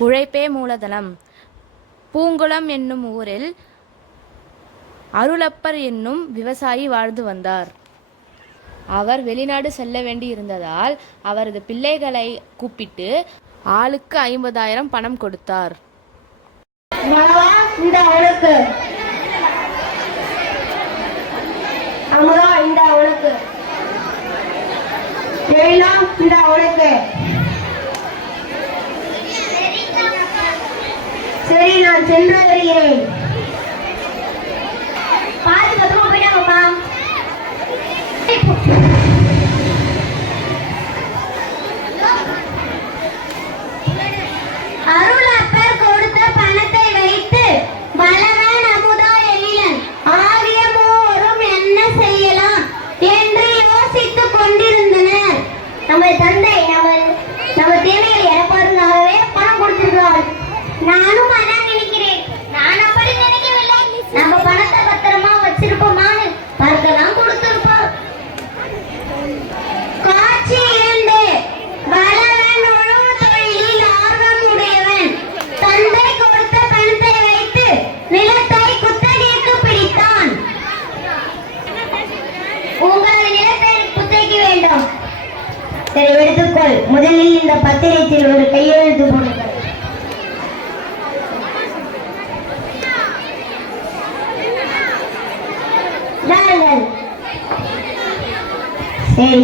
உழைப்பே மூலதனம். பூங்குளம் என்னும் ஊரில் அருளப்பர் என்னும் விவசாயி வாழ்ந்து வந்தார். அவர் வெளிநாடு செல்ல வேண்டி இருந்ததால் அவரது பிள்ளைகளை கூப்பிட்டு ஆளுக்கு 50,000 பணம் கொடுத்தார். சரி, நான் சென்று வருகிறேன். பார்த்து பத்திரமா போயிட்டாங்கப்பா. அருளப்பர் கொடுத்த பணத்தை வைத்து பலவன், அமுதா, எழிலன் ஆகிய மூவரும் என்ன செய்யலாம் என்று யோசித்துக் கொண்டிருந்தனர். நமது தந்தை நம்ம தேவைகளை இறப்பாருங்காகவே பணம் கொடுத்திருக்கிறார். நானும் அதான் நினைக்கிறேன். நான் அப்படி நினைக்கவில்லை. நம்ம பணத்தை பத்திரமா வச்சிருப்போமான்னு பார்க்கலாம் கொடுத்திருப்பார். காட்சி 2. பலவன் உழவு தொழிலில் ஆர்வம் உடையவன். தந்தை கொடுத்த பணத்தை வைத்து நிலத்தை குத்தகைக்கு பிடித்தான். உங்களது நிலத்தை குத்தகைக்கு வேண்டும். சரி, எடுத்துக்கொள். முதலில் இந்த பத்திரத்தில் ஒரு கையெழுத்து போடுங்கள். சரி,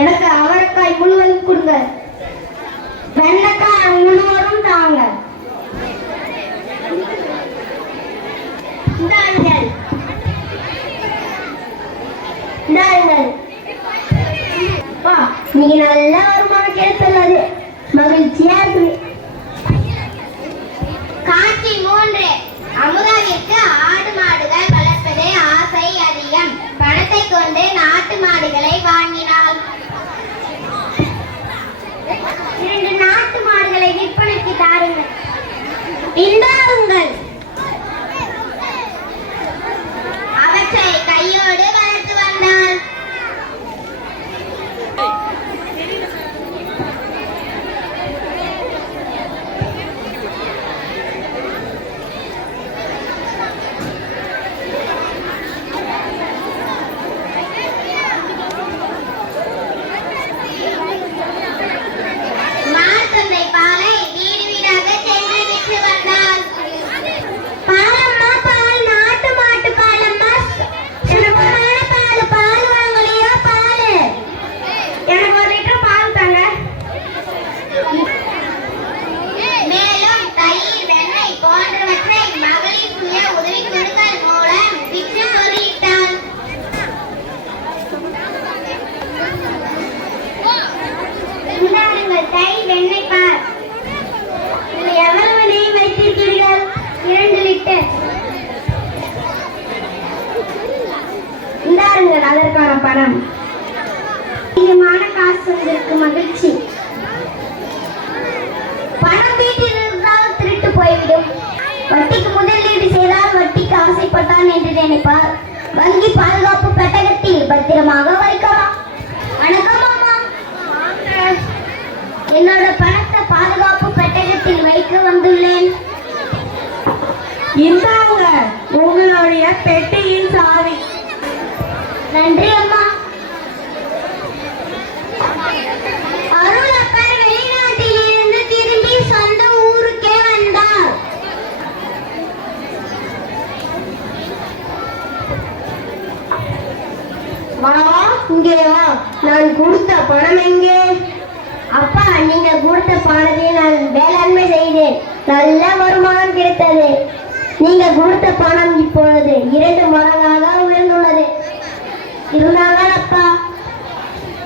எனக்கு அவரைக்காய் முழுவதும் கொடுங்க. வெண்டைக்காய் முழுவதும் தாங்க. நீங்க நல்ல வருமானம் கிடைத்துள்ளது. மகிழ்ச்சியா இருக்கு. காட்சி 3. அமுதாவிற்கு ஆடு மாடுகள் வளர்ப்பதே ஆசை அதிகம். பணத்தை கொண்டு நாட்டு மாடுகளை வாங்கினாள். 2 நாட்டு மாடுகளை விற்பனைக்கு தாருங்கள். இந்தாருங்கள். அவற்றை கையோடு வளர்த்து வந்தாள். அதற்கான பணம். அதிகமான காசு வந்திருக்கு. மகிழ்ச்சி. பணம் வீட்டில் இருந்தால் திருட்டு போய்விடும். வட்டிக்கு முதலீடு செய்தால் வட்டிக்கு ஆசைப்பட்டான் என்று நினைப்பார். வங்கி பாதுகாப்பு பெட்டகத்தில் பத்திரமாக வைக்கலாம். வணக்கம். இந்தாங்க உங்களுடைய பெட்டியின் சாவி. நன்றி அம்மா. அருளப்பர் வெளிநாட்டில் இருந்து திரும்பி சொந்த ஊருக்கே வந்தார். வா இங்கே வா. நான் கொடுத்த பணம் எங்கே? அப்பா, நீங்க கொடுத்த பணத்தை நான் வேளாண்மை செய்தேன். நல்ல வருமானம் கிடைத்தது. நீங்க கொடுத்த பணம் இப்பொழுது 2 மடங்காக உயர்ந்துள்ளது. இருந்தாலும் அப்பா,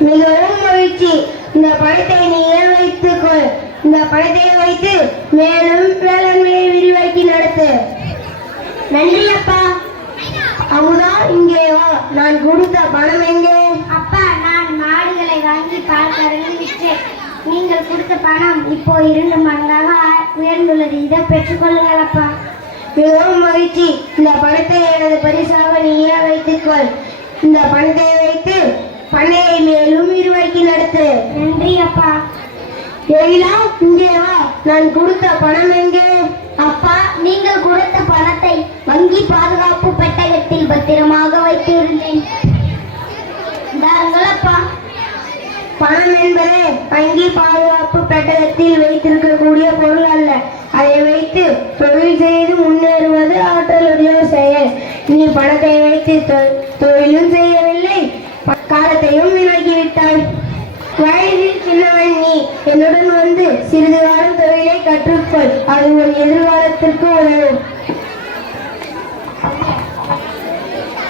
மிகவும் மகிழ்ச்சி. இந்த பணத்தை நீயே வைத்துக்கொள். இந்த பணத்தை வைத்து மேலும் வேளாண்மையை விரிவாக்கி நடத்து. நன்றி அப்பா. அமுதா, இங்கே வா. நான் கொடுத்த பணம் எங்கே? அப்பா, நான் மாடுகளை வாங்கி பால் கறந்து விற்றேன். நீங்கள் கொடுத்த பணம் இப்போ 2 மடங்காக உயர்ந்துள்ளது. இதை பெற்றுக்கொள்ளுங்கள் அப்பா. மிகவும் மகிழ்ச்சி. இந்த பணத்தை எனது பரிசாக நீயே வைத்துக்கொள். இந்த பணத்தை வைத்து பண்ணையை மேலும் விரிவாக்கி நடத்து. நன்றி அப்பா. எழிலா, இங்கே வா. நான் கொடுத்த பணம் எங்கே? அப்பா, நீங்கள் கொடுத்த பணத்தை வங்கி பாதுகாப்பு பெட்டகத்தில் பத்திரமாக வைத்து இருந்தேன். அப்பா, பணம் என்பது வங்கி பாதுகாப்பு பெட்டகத்தில் வைத்திருக்கக்கூடிய பொருள் அல்ல. அதை வைத்து தொழில் செய்து முன்னேறுவது ஆற்றலுடைய செயல். நீ பணத்தை வைத்து தொழிலும் செய்யவில்லை, காலத்தையும் வீணாக்கிவிட்டாய். வயதில் சின்னவன் நீ. என்னுடன் வந்து சிறிது காலம் தொழிலை கற்றுக்கொள். அது உன் எதிர்காலத்திற்கு உதவும்.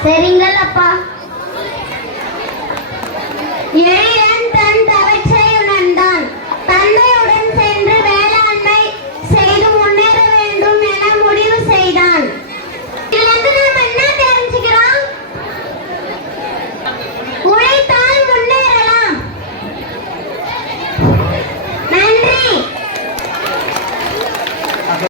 சரிங்கள் அப்பா.